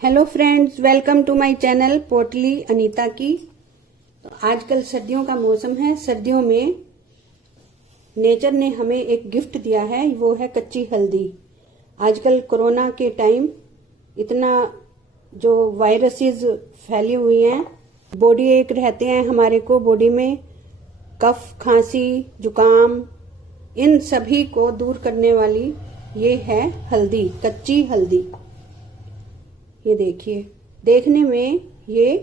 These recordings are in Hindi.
Hello friends, welcome to my channel Potli Anita की। तो आजकल सर्दियों का मौसम है। सर्दियों में नेचर ने हमें एक गिफ्ट दिया है, वो है कच्ची हल्दी। आजकल कोरोना के टाइम इतना जो वायरसेस फैली हुई हैं, बॉडी एक रहते हैं हमारे को, बॉडी में कफ, खांसी, जुकाम, इन सभी को दूर करने वाली ये है हल्दी, कच्ची हल्दी। ये देखिए, देखने में ये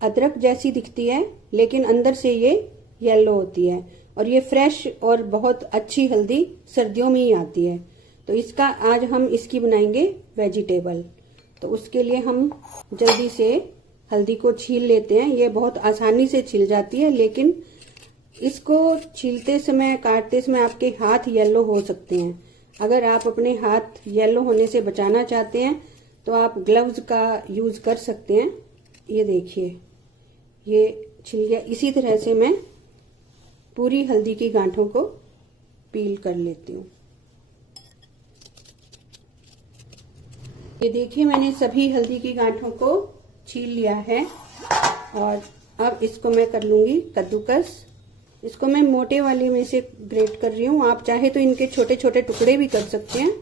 अदरक जैसी दिखती है, लेकिन अंदर से ये येलो होती है और ये फ्रेश और बहुत अच्छी हल्दी सर्दियों में ही आती है। तो इसका आज हम इसकी बनाएंगे वेजिटेबल। तो उसके लिए हम जल्दी से हल्दी को छील लेते हैं। ये बहुत आसानी से छिल जाती है, लेकिन इसको छीलते समय, काटते समय आपके हाथ येलो हो सकते हैं। अगर आप अपने हाथ येलो होने से बचाना चाहते हैं तो आप ग्लव्स का यूज कर सकते हैं। ये देखिए, ये छिल गया। इसी तरह से मैं पूरी हल्दी की गांठों को पील कर लेती हूँ। ये देखिए, मैंने सभी हल्दी की गांठों को छील लिया है और अब इसको मैं कर लूंगी कद्दूकस। इसको मैं मोटे वाले में से ग्रेट कर रही हूँ। आप चाहे तो इनके छोटे छोटे टुकड़े भी कर सकते हैं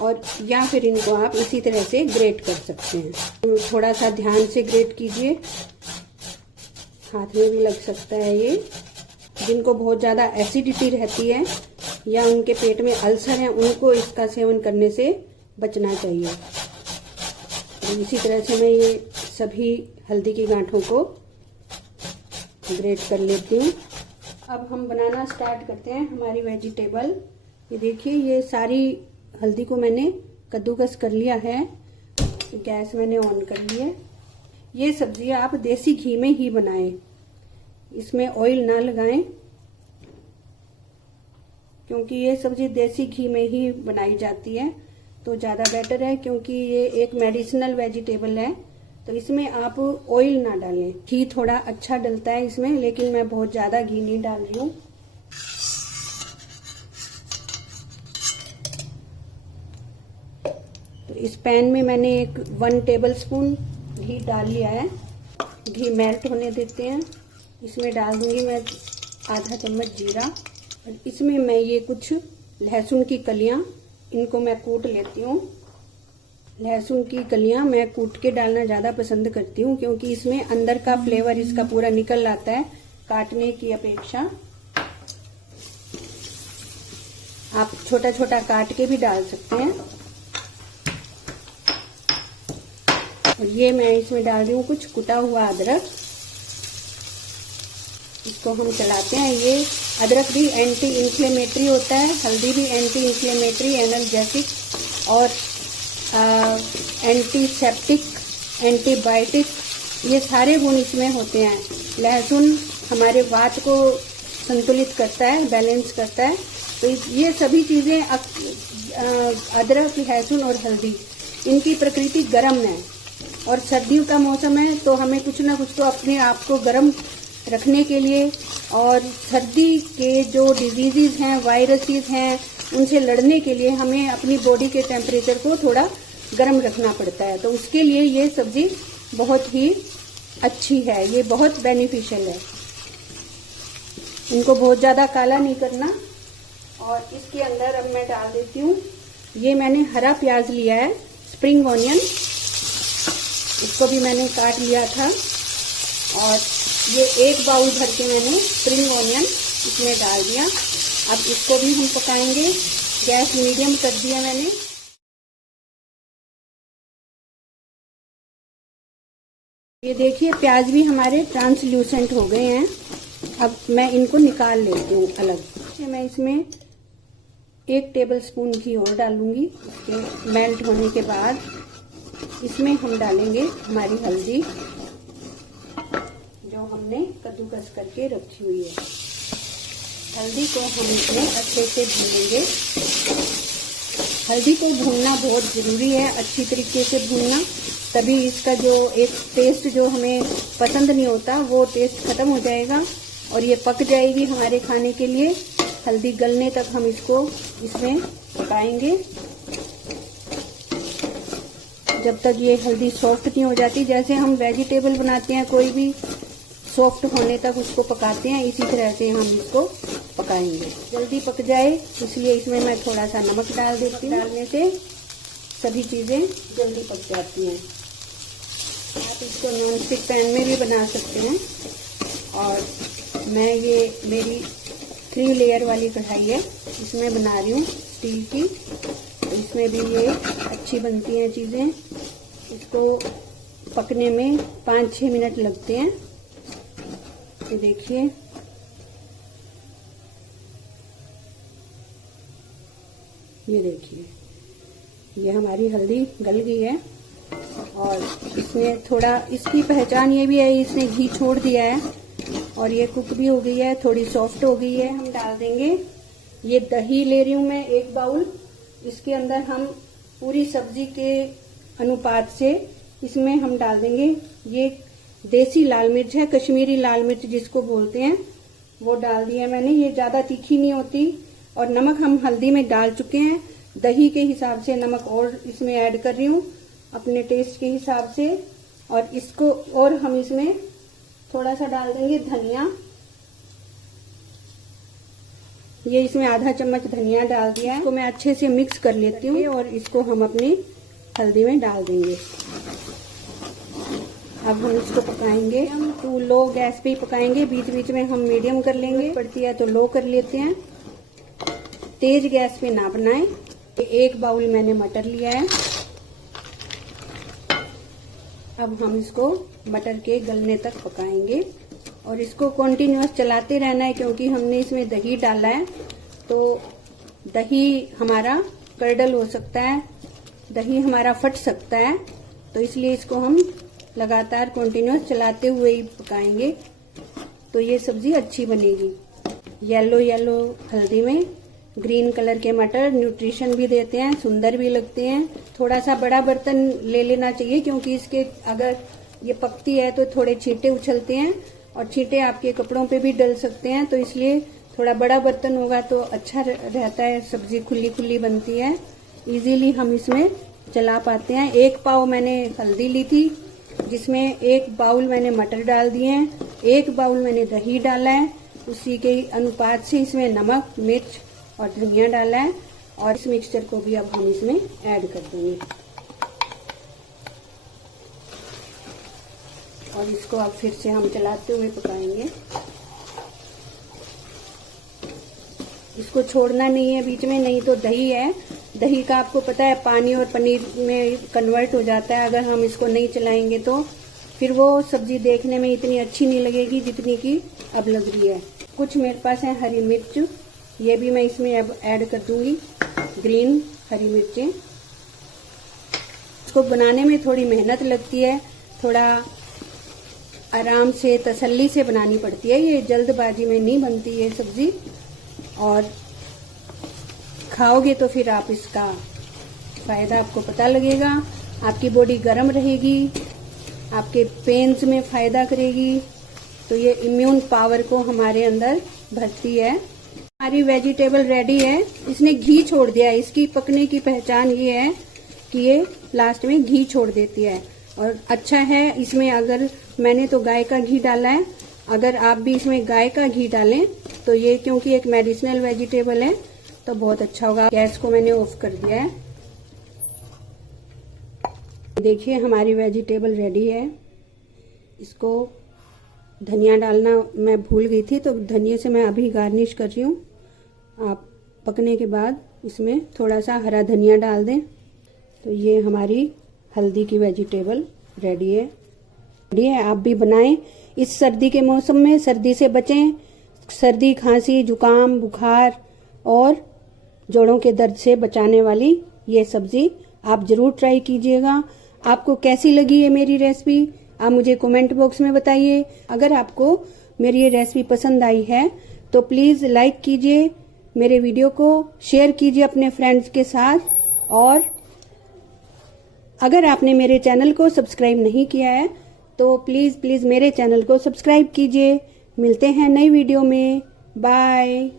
और या फिर इनको आप इसी तरह से ग्रेट कर सकते हैं। तो थोड़ा सा ध्यान से ग्रेट कीजिए, हाथ में भी लग सकता है ये। जिनको बहुत ज्यादा एसिडिटी रहती है या उनके पेट में अल्सर है, उनको इसका सेवन करने से बचना चाहिए। तो इसी तरह से मैं ये सभी हल्दी की गांठों को ग्रेट कर लेती हूँ। अब हम बनाना स्टार्ट करते हैं हमारी वेजिटेबल। ये देखिए, ये सारी हल्दी को मैंने कद्दूकस कर लिया है। गैस मैंने ऑन कर ली है। ये सब्जी आप देसी घी में ही बनाएं, इसमें ऑयल ना लगाएं, क्योंकि ये सब्जी देसी घी में ही बनाई जाती है तो ज्यादा बेटर है। क्योंकि ये एक मेडिसिनल वेजिटेबल है, तो इसमें आप ऑयल ना डालें। घी थोड़ा अच्छा डलता है इसमें, लेकिन मैं बहुत ज्यादा घी नहीं डाल रही हूँ। तो इस पैन में मैंने 1 टेबल स्पून घी डाल लिया है। घी मेल्ट होने देते हैं। इसमें डाल दूंगी मैं आधा चम्मच जीरा और इसमें मैं ये कुछ लहसुन की कलियां, इनको मैं कूट लेती हूँ। लहसुन की कलियां मैं कूट के डालना ज्यादा पसंद करती हूँ, क्योंकि इसमें अंदर का फ्लेवर इसका पूरा निकल आता है काटने की अपेक्षा। आप छोटा छोटा काट के भी डाल सकते हैं। और ये मैं इसमें डाल रही हूँ कुछ कुटा हुआ अदरक। इसको हम चलाते हैं। ये अदरक भी एंटी इन्फ्लेमेटरी होता है, हल्दी भी एंटी इन्फ्लेमेटरी, एनर्जेटिक और एंटीसेप्टिक, एंटीबायोटिक, ये सारे गुण इसमें होते हैं। लहसुन हमारे वात को संतुलित करता है, बैलेंस करता है। तो ये सभी चीजें, अदरक, लहसुन और हल्दी, इनकी प्रकृति गर्म है और सर्दियों का मौसम है, तो हमें कुछ ना कुछ तो अपने आप को गर्म रखने के लिए और सर्दी के जो डिजीजेज हैं, वायरसेस हैं, उनसे लड़ने के लिए हमें अपनी बॉडी के टेम्परेचर को थोड़ा गर्म रखना पड़ता है। तो उसके लिए ये सब्जी बहुत ही अच्छी है, ये बहुत बेनिफिशियल है। इनको बहुत ज्यादा काला नहीं करना। और इसके अंदर अब मैं डाल देती हूँ, ये मैंने हरा प्याज लिया है, स्प्रिंग ऑनियन, इसको भी मैंने काट लिया था। और ये 1 बाउल भर के मैंने स्प्रिंग ऑनियन इसमें डाल दिया। अब इसको भी हम पकाएंगे। गैस मीडियम कर दिया मैंने। ये देखिए, प्याज भी हमारे ट्रांसल्यूसेंट हो गए हैं। अब मैं इनको निकाल लेती हूँ अलग। मैं इसमें 1 टेबल स्पून घी और डालूंगी। इसके मेल्ट होने के बाद इसमें हम डालेंगे हमारी हल्दी, जो हमने कद्दूकस करके रखी हुई है। हल्दी को हम इसमें अच्छे से भूनेंगे। हल्दी को भूनना बहुत जरूरी है, अच्छी तरीके से भूनना, तभी इसका जो एक टेस्ट जो हमें पसंद नहीं होता, वो टेस्ट खत्म हो जाएगा और ये पक जाएगी हमारे खाने के लिए। हल्दी गलने तक हम इसको इसमें पकाएंगे। जब तक ये हल्दी सॉफ्ट नहीं हो जाती। जैसे हम वेजिटेबल बनाते हैं कोई भी, सॉफ्ट होने तक उसको पकाते हैं, इसी तरह से हम इसको पकाएंगे। जल्दी पक जाए इसलिए इसमें मैं थोड़ा सा नमक डाल देती हूँ। डालने से सभी चीज़ें जल्दी पक जाती हैं। आप इसको नॉन स्टिक पैन में भी बना सकते हैं। और मैं ये मेरी 3 लेयर वाली कढ़ाई है, इसमें बना रही हूँ स्टील की। तो इसमें भी ये अच्छी बनती हैं चीज़ें। इसको पकने में 5-6 मिनट लगते हैं। ये देखिए, ये देखिए, ये हमारी हल्दी गल गई है। और इसमें थोड़ा, इसकी पहचान ये भी है, इसने घी छोड़ दिया है और ये कुक भी हो गई है, थोड़ी सॉफ्ट हो गई है। हम डाल देंगे, ये दही ले रही हूँ मैं 1 बाउल। इसके अंदर हम पूरी सब्जी के अनुपात से इसमें हम डाल देंगे, ये देसी लाल मिर्च है, कश्मीरी लाल मिर्च जिसको बोलते हैं, वो डाल दिया मैंने। ये ज्यादा तीखी नहीं होती। और नमक हम हल्दी में डाल चुके हैं, दही के हिसाब से नमक और इसमें ऐड कर रही हूँ अपने टेस्ट के हिसाब से। और इसको, और हम इसमें थोड़ा सा डाल देंगे धनिया। ये इसमें आधा चम्मच धनिया डाल दिया है। तो मैं अच्छे से मिक्स कर लेती हूँ और इसको हम अपनी हल्दी में डाल देंगे। अब हम इसको पकाएंगे, हम 2 लो गैस पे ही पकाएंगे, बीच बीच में हम मीडियम कर लेंगे, पड़ती है तो लो कर लेते हैं। तेज गैस पे ना बनाएं। 1 बाउल मैंने मटर लिया है। अब हम इसको मटर के गलने तक पकाएंगे और इसको कंटिन्यूअस चलाते रहना है, क्योंकि हमने इसमें दही डाला है। तो दही हमारा कर्डल हो सकता है, दही हमारा फट सकता है, तो इसलिए इसको हम लगातार कंटिन्यूअस चलाते हुए ही पकाएंगे, तो ये सब्जी अच्छी बनेगी। येलो येलो हल्दी में ग्रीन कलर के मटर न्यूट्रिशन भी देते हैं, सुंदर भी लगते हैं। थोड़ा सा बड़ा बर्तन ले लेना चाहिए, क्योंकि इसके अगर ये पकती है तो थोड़े छींटे उछलते हैं और छींटे आपके कपड़ों पे भी डल सकते हैं। तो इसलिए थोड़ा बड़ा बर्तन होगा तो अच्छा रहता है, सब्जी खुली खुली बनती है, इजीली हम इसमें चला पाते हैं। 1 पाव मैंने हल्दी ली थी, जिसमें 1 बाउल मैंने मटर डाल दिए हैं, 1 बाउल मैंने दही डाला है, उसी के अनुपात से इसमें नमक, मिर्च और धनिया डाला है। और इस मिक्सचर को भी अब हम इसमें ऐड कर देंगे और इसको अब फिर से हम चलाते हुए पकाएंगे। इसको छोड़ना नहीं है बीच में, नहीं तो दही है, दही का आपको पता है पानी और पनीर में कन्वर्ट हो जाता है। अगर हम इसको नहीं चलाएंगे तो फिर वो सब्जी देखने में इतनी अच्छी नहीं लगेगी जितनी की अब लग रही है। कुछ मेरे पास है हरी मिर्च, ये भी मैं इसमें अब ऐड कर दूंगी, ग्रीन हरी मिर्चें। इसको बनाने में थोड़ी मेहनत लगती है, थोड़ा आराम से तसल्ली से बनानी पड़ती है, ये जल्दबाजी में नहीं बनती ये सब्जी। और खाओगे तो फिर आप इसका फायदा आपको पता लगेगा, आपकी बॉडी गर्म रहेगी, आपके पेन्स में फायदा करेगी। तो ये इम्यून पावर को हमारे अंदर भरती है। हमारी वेजिटेबल रेडी है। इसने घी छोड़ दिया है, इसकी पकने की पहचान ये है कि ये लास्ट में घी छोड़ देती है। और अच्छा है इसमें, अगर मैंने तो गाय का घी डाला है, अगर आप भी इसमें गाय का घी डालें तो ये, क्योंकि एक मेडिसिनल वेजिटेबल है, तो बहुत अच्छा होगा। गैस को मैंने ऑफ कर दिया है। देखिए हमारी वेजिटेबल रेडी है। इसको धनिया डालना मैं भूल गई थी, तो धनिया से मैं अभी गार्निश कर रही हूँ। आप पकने के बाद इसमें थोड़ा सा हरा धनिया डाल दें। तो ये हमारी हल्दी की वेजिटेबल रेडी है। आप भी बनाएं इस सर्दी के मौसम में, सर्दी से बचें। सर्दी, खांसी, जुकाम, बुखार और जोड़ों के दर्द से बचाने वाली ये सब्जी आप जरूर ट्राई कीजिएगा। आपको कैसी लगी है मेरी रेसिपी, आप मुझे कमेंट बॉक्स में बताइए। अगर आपको मेरी ये रेसिपी पसंद आई है तो प्लीज लाइक कीजिए, मेरे वीडियो को शेयर कीजिए अपने फ्रेंड्स के साथ। और अगर आपने मेरे चैनल को सब्सक्राइब नहीं किया है तो प्लीज मेरे चैनल को सब्सक्राइब कीजिए। मिलते हैं नई वीडियो में। बाय।